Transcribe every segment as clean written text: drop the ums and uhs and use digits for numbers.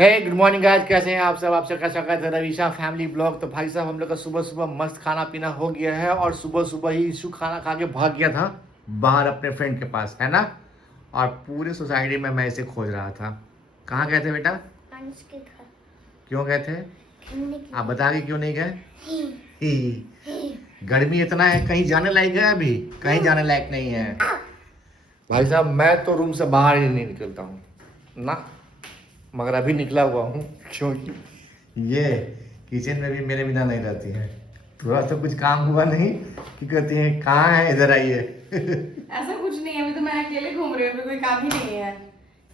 हे good morning guys, कैसे हैं आप सब। आप सबका स्वागत है रविशा फैमिली ब्लॉग। तो भाई साहब हम लोग का सुबह सुबह मस्त खाना पीना हो गया है और सुबह सुबह ही इशू खाना खा के भाग गया था बाहर अपने फ्रेंड के पास, है ना। और पूरी सोसाइटी में मैं इसे खोज रहा था। कहाँ गए थे बेटा? अंश के घर क्यों गए थे? खेलने के आप बता के क्यों नहीं गए? लिए। गर्मी इतना है, कहीं जाने लायक है? अभी कहीं जाने लायक नहीं है भाई साहब। मैं तो रूम से बाहर ही नहीं निकलता हूँ ना, मगर अभी निकला हुआ हूँ क्योंकि ये किचन में भी मेरे बिना नहीं रहती है। थोड़ा सा कुछ काम हुआ नहीं कि कहती है कहाँ है, इधर आइए। ऐसा कुछ नहीं है, अभी तो मैं अकेले घूम रही हूँ, अभी कोई काम ही नहीं है।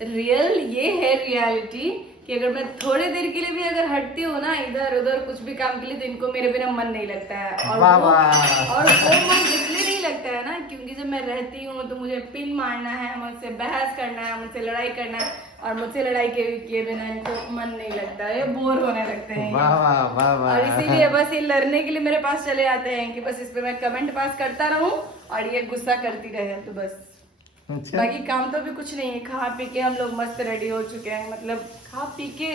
रियल ये है रियलिटी कि अगर मैं थोड़े देर के लिए भी अगर हटती हूँ ना इधर उधर कुछ भी काम के लिए, तो इनको मेरे बिना मन नहीं लगता है। और वाह वो वाह। और वो मन इसलिए नहीं लगता है ना क्योंकि जब मैं रहती हूँ तो मुझे पिन मारना है, मुझसे बहस करना है, मुझसे लड़ाई करना है, और मुझसे लड़ाई किए बिना इनको मन नहीं लगता है, बोर होने लगते हैं। वाह वाह वाह वाह। और इसीलिए बस ये लड़ने के लिए मेरे पास चले आते हैं कि बस इस पे मैं कमेंट पास करता रहूं और ये गुस्सा करती रहे, तो बस। अच्छा। बाकी काम तो अभी कुछ नहीं है, खा पी के हम लोग मस्त रेडी हो चुके हैं, मतलब खा पी के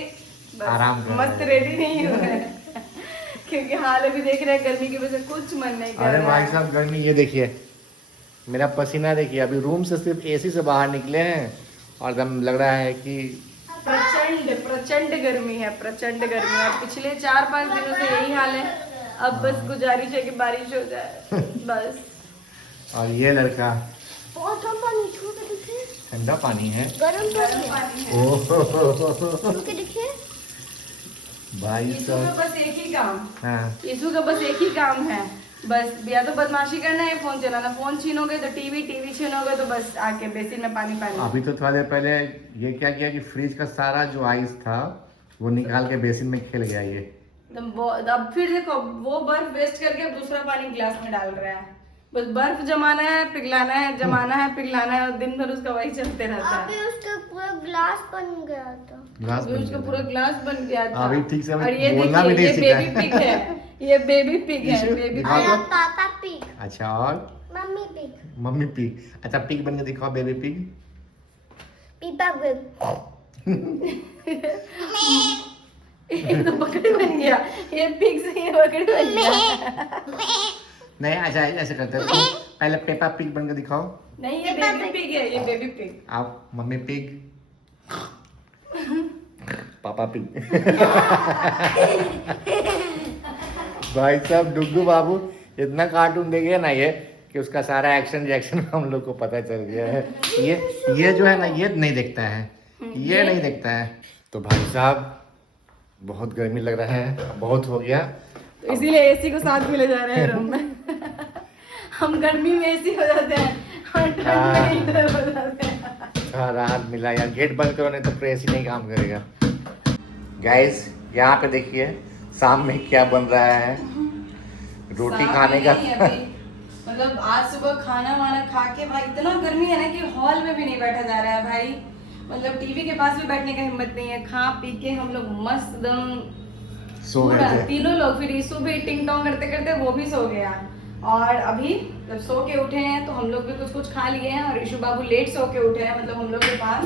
बस आराम कर मस्त रहे हैं। रेडी नहीं हुए हैं क्योंकि हाल अभी देख रहे हैं गर्मी की वजह से कुछ मन नहीं कर अरे रहा भाई है। साहब गर्मी, ये देखिए मेरा पसीना देखिए। अभी रूम से सिर्फ एसी से बाहर निकले हैं और एकदम लग रहा है कि प्रचंड प्रचंड गर्मी है, प्रचंड गर्मी है। पिछले 4-5 दिनों से यही हाल है। अब बस गुजारिश है कि बारिश हो जाए बस। और ये लड़का बहुत ठंडा पानी छू के देखिए, ठंडा पानी है। गरम गर्म पानी पानी है। ओह छू के देखिए। भाई यीशु का साहब। बस एक ही काम हाँ यीशु का बस एक ही काम है, बस या तो बदमाशी करना है, फोन चलाना। फोन छीनोगे तो टीवी छीनोगे तो बस आके बेसिन में पानी पानी। अभी तो थोड़ा देर पहले ये क्या किया कि फ्रिज का सारा जो आइस था वो निकाल के बेसिन में खेल गया ये। अब फिर देखो वो बर्फ वेस्ट करके अब दूसरा पानी गिलास में डाल रहा है। बस बर्फ जमाना है, पिघलाना है, जमाना है, पिघलाना है, और दिन भर उसका वही चलते रहता अभी है। उसका पूरा ग्लास बन गया था। ग्लास अभी बन उसका गया पूरा था। ग्लास बन गया था। अभी ठीक से अभी और ये बोलना भी देखिए, नहीं ये सीखा बेबी है। पिग है, ये बेबी पिग है, यीशु, बेबी दिखाओ पिग। तो। और पापा पिग, अच्छा, और मम्मी पिग, मम्मी पिग। अच्छा पिग बन के दिखाओ, बेबी पिग। पीपा पिग। ये तो बकरी बन गया, ये पिग से ये बकरी बन गया। नहीं अच्छा ऐसे करते हैं, तुम पहले पेपा पिग बन के दिखाओ। नहीं, ये बेबी पिग है, ये बेबी पिग। आप मम्मी पिग, पापा पिग। भाई साहब डुग्गू बाबू इतना कार्टून देखे ना ये कि उसका सारा एक्शन रिएक्शन हम लोग को पता चल गया है। ये जो है ना ये नहीं देखता है, ये नहीं देखता है। तो भाई साहब बहुत गर्मी लग रहा है, बहुत हो गया। तो इसीलिए एसी को साथ में ले जा रहे हैं रूम में। हम गर्मी में एसी हो जाते हैं और ठंड में हीटर हो जाते हैं। हाँ, राहत मिला यार। गेट बंद करो नहीं तो फिर एसी नहीं काम करेगा। गाइस यहाँ पे देखिए शाम में क्या बन रहा है। रोटी साथ खाने में का नहीं अभी। मतलब आज सुबह खाना वाना खा के भाई इतना गर्मी है ना कि हॉल में भी नहीं बैठा जा रहा है भाई। मतलब टीवी के पास भी बैठने का हिम्मत नहीं है। खा पी के हम लोग मस्त एकदम सो गए पूरा थे। तीनों लोग, फिर ईशु भी टिंग टोंग करते करते वो भी सो गया। और अभी जब सो के उठे हैं तो हम लोग भी कुछ कुछ खा लिए हैं, और ईशु बाबू लेट सो के उठे हैं, मतलब हम लोग के पास।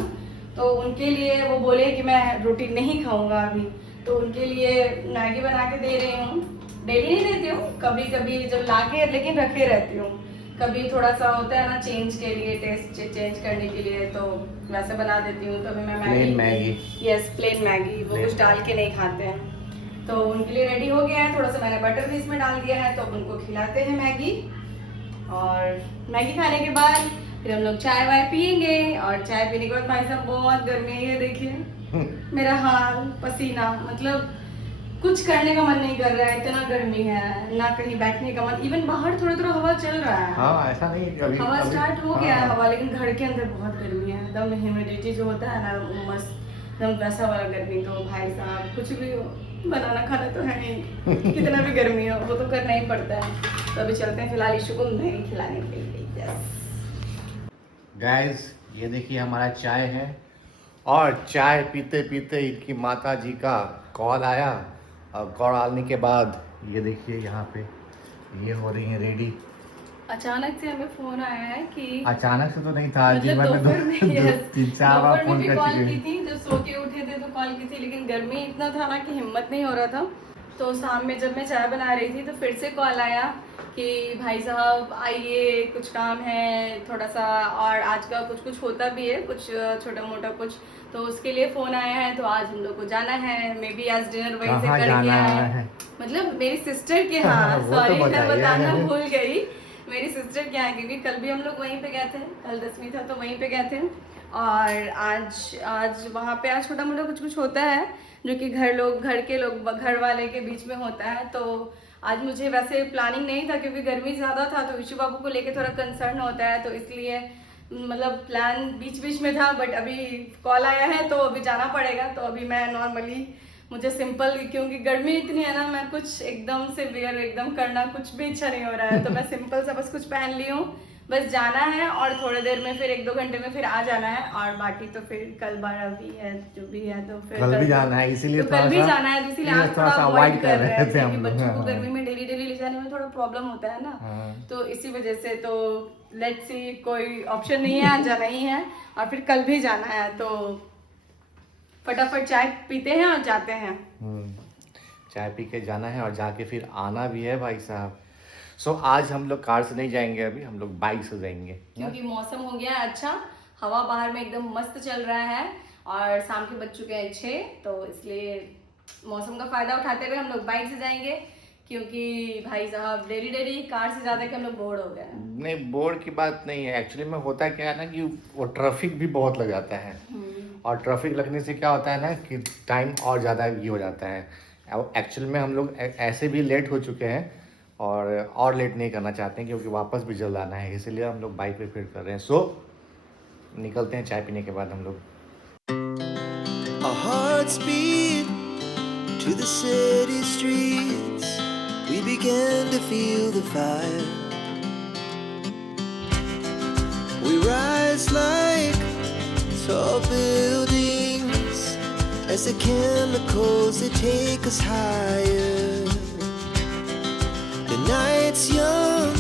तो उनके लिए वो बोले कि मैं रोटी नहीं खाऊंगा अभी, तो उनके लिए मैगी बना के दे रही हूँ। डेली नहीं देती हूँ, कभी कभी जब ला के लेकिन रखे रहती हूँ। कभी थोड़ा सा होता है ना चेंज के लिए, टेस्ट चेंज करने के लिए, तो वैसे बना देती हूँ। तो अभी मैं plain Maggi. Yes plain Maggi, वो कुछ डाल के नहीं खाते हैं। तो उनके लिए रेडी हो गया है, थोड़ा सा मैंने बटर भी इसमें डाल दिया है, तो अब उनको खिलाते हैं मैगी। और मैगी खाने के बाद फिर हम लोग चाय वाय पियेंगे, और चाय पीने के बाद भाई साहब बहुत गर्मी है, ये देखिए मेरा हाल, पसीना, मतलब कुछ करने का मन नहीं कर रहा है, इतना गर्मी है ना, कहीं बैठने का मन। इवन बाहर थोड़ा थोड़ा हवा चल रहा है, हाँ ऐसा नहीं अभी हवा स्टार्ट हो गया है हाँ। हवा, लेकिन घर के अंदर बहुत गर्मी है, एकदम ह्यूमिडिटी जो होता है ना, मस्त एकदम वैसा वाला गर्मी। तो भाई साहब कुछ भी हो, बनाना खाना तो है नहीं, कितना भी गर्मी हो वो तो करना ही पड़ता है। तो अभी चलते हैं फिलहाल ईशु को मैगी खिलाने के लिए। गाइस ये देखिए हमारा चाय है, और चाय पीते पीते इनकी माता जी का कॉल आया, और कॉल आने के बाद ये देखिए यहाँ पे ये हो रही है रेडी। अचानक से हमें फोन आया है कि अचानक से तो नहीं था, मतलब जीवन में दोपहर में, yes, तीन चार बार दोपहर में फोन भी कर कॉल चुके की हैं। थी, जब सो के उठे थे तो कॉल की थी, लेकिन गर्मी इतना था ना कि हिम्मत नहीं हो रहा था। तो शाम में जब मैं चाय बना रही थी तो फिर से कॉल आया कि भाई साहब आइए, कुछ काम है थोड़ा सा, और आज का कुछ कुछ होता भी है, कुछ छोटा मोटा कुछ, तो उसके लिए फ़ोन आया है। तो आज हम लोग को जाना है, मे बी आज डिनर वहीं से कहाँ करके जाना आए, है? मतलब मेरी सिस्टर के यहाँ। वो तो सॉरी मैं बताइए। बताना भूल गई, मेरी सिस्टर के यहाँ, क्योंकि कल भी हम लोग वहीं पे गए थे, कल 10वीं था तो वहीं पे गए थे, और आज वहाँ पे आज छोटा मोटा कुछ कुछ होता है जो कि घर वाले के बीच में होता है। तो आज मुझे वैसे प्लानिंग नहीं था, क्योंकि गर्मी ज़्यादा था तो ईशु बाबू को लेके थोड़ा कंसर्न होता है, तो इसलिए मतलब प्लान बीच बीच में था, बट अभी कॉल आया है तो अभी जाना पड़ेगा। तो अभी मैं नॉर्मली, मुझे सिंपल, क्योंकि गर्मी इतनी है ना, मैं कुछ एकदम से वेयर एकदम करना कुछ भी इच्छा नहीं हो रहा है, तो मैं सिंपल सा बस कुछ पहन ली हूँ, बस जाना है, और थोड़ी देर में फिर 1-2 घंटे में फिर आ जाना है, और बाकी तो फिर कल 12 भी है, जो भी है, तो फिर कल भी जाना है, इसीलिए तो कल भी जाना है, इसीलिए आज थोड़ा अवॉइड कर रहे थे हम कि लोग। बच्चों को हाँ। गर्मी में डेली डेली ले जाने में थोड़ा प्रॉब्लम होता है ना, हाँ। तो इसी वजह से तो लेट्स सी, कोई ऑप्शन नहीं है, आज जाना ही है, और फिर कल भी जाना है, तो फटाफट चाय पीते हैं और जाते हैं। चाय पी के जाना है और जाके फिर आना भी है भाई साहब। सो आज हम लोग कार से नहीं जाएंगे, अभी हम लोग बाइक से जाएंगे, क्योंकि मौसम हो गया है अच्छा, हवा बाहर में एकदम मस्त चल रहा है, और शाम के बज चुके हैं 6, तो इसलिए मौसम का फायदा उठाते हुए हम लोग बाइक से जाएंगे, क्योंकि भाई साहब डेली कार से ज्यादा कि हम लोग बोर हो गए हैं। नहीं, बोर्ड की बात नहीं है, एक्चुअली में होता क्या है ना कि वो ट्रैफिक भी बहुत लग जाता है, और ट्रैफिक लगने से क्या होता है ना कि टाइम और ज़्यादा ये हो जाता है। एक्चुअल में हम लोग ऐसे भी लेट हो चुके हैं, और लेट नहीं करना चाहते हैं, क्योंकि वापस भी जल्द आना है, इसीलिए हम लोग बाइक पे फिर कर रहे हैं। सो निकलते हैं चाय पीने के बाद हम लोग। Our hearts beat to the city streets. We began to feel the fire. We rise like tall buildings as the chemicals they take us higher. The night's young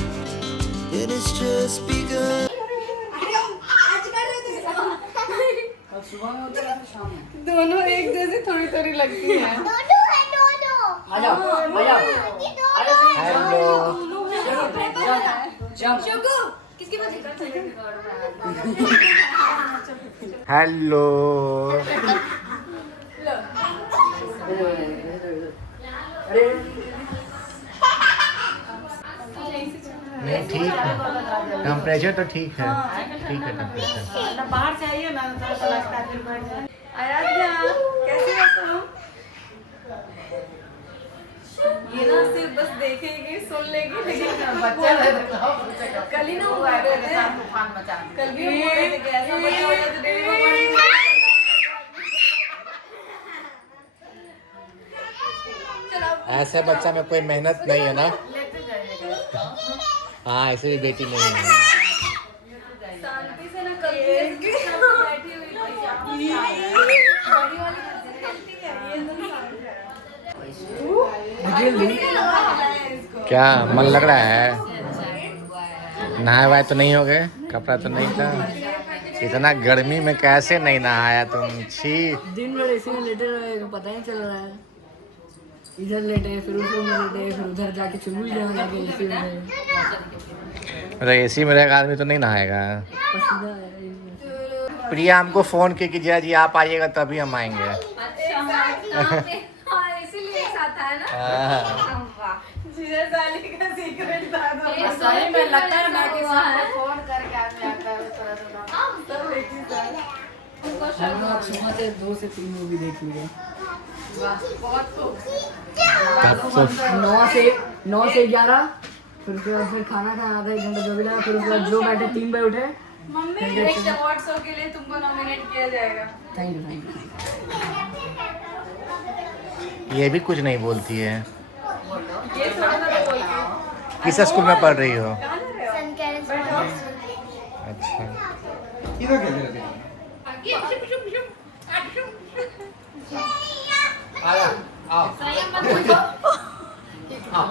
and it's just begun. दोनों एक जैसी थोड़ी थोड़ी लगती है। Hello. नहीं ठीक है, टेम्परेचर तो ठीक है, ठीक है टेम्परेचर। बाहर से आइए ना, आराध्या कैसे हो तुम? ये ना सिर्फ बस देखेगी, सुन लेगी, लेकिन बच्चा कल ही ना हुआ है, कल भी हम बोल रहे थे कि ऐसा बच्चा होता तो डेली मॉर्निंग। ऐसे बच्चा में कोई मेहनत नहीं है ना। हाँ, ऐसे भी बेटी नहीं है। शांति से ना कल भी बैठी हुई थी, बड़ी वाली खेलती है, ये क्या मन लग रहा है? नहाए वाए तो नहीं हो गए? कपड़ा तो नहीं था? इतना गर्मी में कैसे नहीं नहाया तुम? छी। दिन भर एसी में लेटे रहे, पता ही चल रहा है, इधर लेटे फिर उस रूम में लेटे फिर उधर जाके चुल्लू जहाँ जाके एसी में मतलब एसी में रहेगा आदमी तो नहीं नहाएगा। पसीना है। प्रिया हमको फोन की कि जया जी आप आइएगा तभी हम आएंगे। इसीलिए साथ आया ना। हाँ। जीजा साली का सीक्रेट था तो सही में लगता है ना कि वहाँ फोन करके आदमी आता है थोड़ा सब एक ही साथ। हम लोग सुबह से 2 से 3 मूवी देख लिए। बहुत खूब। 9 से 11, फिर उसके बाद फिर खाना खाना आधा 1 घंटा जो भी लगा, फिर उसके बाद जो बैठे 3 बजे उठे। मम्मी नेक्स्ट अवार्ड शो के लिए तुमको नॉमिनेट किया जाएगा। Thank you. ये भी कुछ नहीं बोलती है। ये थोड़ा सा बोल के किस स्कूल में पढ़ रही हो? कहाँ जा रहे हो? सन कैरेज अच्छा।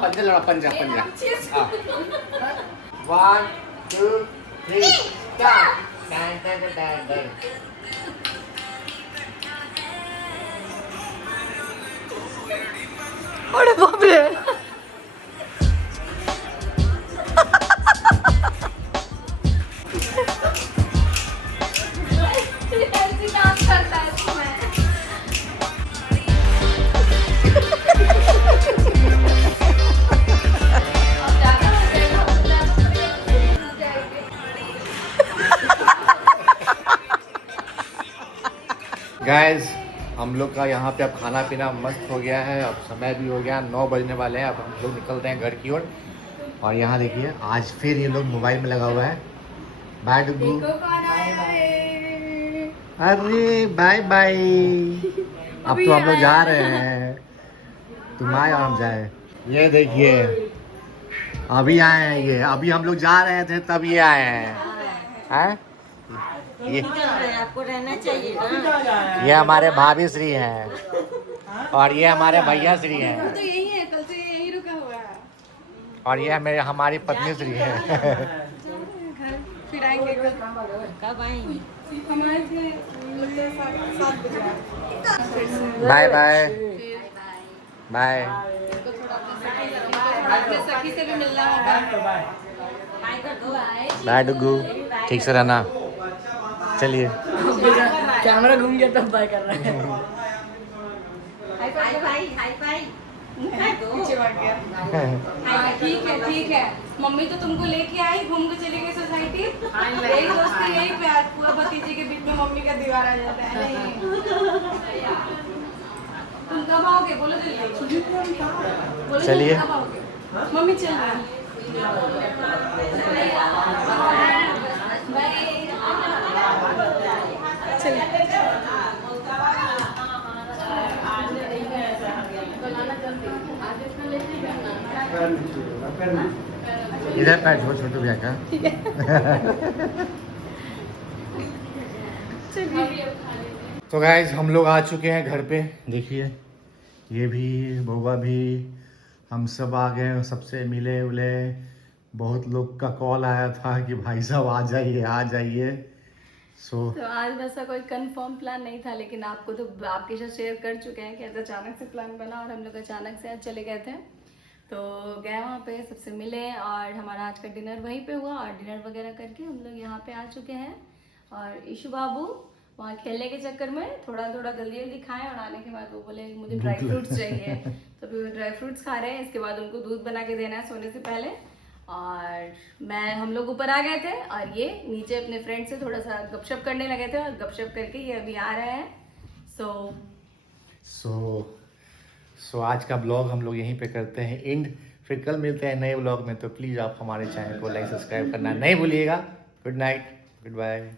पंजा लड़ा पंजा पंजा। 1 2 3 start. Dun, dun, dun, dun, dun. अरे बाप रे ऐसी डांस करता है इसमें। अब ज्यादा हो जाएगा, अब ज्यादा हो जाएगी। गाइस हम लोग का यहाँ पे अब खाना पीना मस्त हो गया है। अब समय भी हो गया 9 बजने वाले हैं। अब हम लोग निकल रहे हैं घर की ओर। और यहाँ देखिए आज फिर ये लोग मोबाइल में लगा हुआ है। बाय डुगू। देखो कौन आया है। अरे बाय बाय। अब तो हम लोग जा रहे हैं। तुम आए और हम जाए। ये देखिए अभी आए हैं ये। अभी हम लोग जा रहे थे तब ये आए हैं। हैं? ये आपको रहना चाहिए ना ये हमारे भाभी श्री हैं और ये हमारे भैया श्री हैं तो यही है, कल से यही रुका हुआ है। और ये मेरे हमारी पत्नी श्री है। घर फिर आएंगे कल। कब आएंगे हम आए थे लगता है 7 बजे। Bye bye bye. तो थोड़ा अपने सखी से भी मिलना होगा। बाय डुगू। ठीक से रहना। चलिए कैमरा घूम गया तब बाय कर रहा है पीछे भाग गया। हाँ, ठीक है। मम्मी तो तुमको लेके आई, घूम के चली गई सोसाइटी। यही दोस्ती, यही प्यार। पूरा भतीजे के बीच में मम्मी का दीवार आ जाता है। नहीं तुम कब आओगे बोलो जल्दी। बोलो चलिए। जल्दी, कब आओगे? मम्मी चल रही इधर पैर छोड़ छोटू भैया का। तो गाइज हम लोग आ चुके हैं घर पे। देखिए ये भी बउआ भी हम सब आ गए। सबसे मिले उले। बहुत लोग का कॉल आया था कि भाई साहब आ जाइए आ जाइए। तो आज वैसा कोई कंफर्म प्लान नहीं था, लेकिन आपको तो आपके साथ शेयर कर चुके हैं कि ऐसा अचानक से प्लान बना और हम लोग अचानक से आज चले गए थे। तो गए वहाँ पे, सबसे मिले और हमारा आज का डिनर वहीं पे हुआ। और डिनर वगैरह करके हम लोग यहाँ पे आ चुके हैं। और ईशु बाबू वहाँ खेलने के चक्कर में थोड़ा थोड़ा जल्दी जल्दी खाएं और आने के बाद वो बोले मुझे ड्राई फ्रूट्स चाहिए। तो फिर वो ड्राई फ्रूट्स खा रहे हैं। इसके बाद उनको दूध बना के देना है सोने से पहले। और हम लोग ऊपर आ गए थे और ये नीचे अपने फ्रेंड से थोड़ा सा गपशप करने लगे थे। और गपशप करके ये अभी आ रहे हैं। सो आज का ब्लॉग हम लोग यहीं पे करते हैं एंड। फिर कल मिलते हैं नए ब्लॉग में। तो प्लीज़ आप हमारे चैनल को लाइक सब्सक्राइब करना नहीं भूलिएगा। Good night, good bye.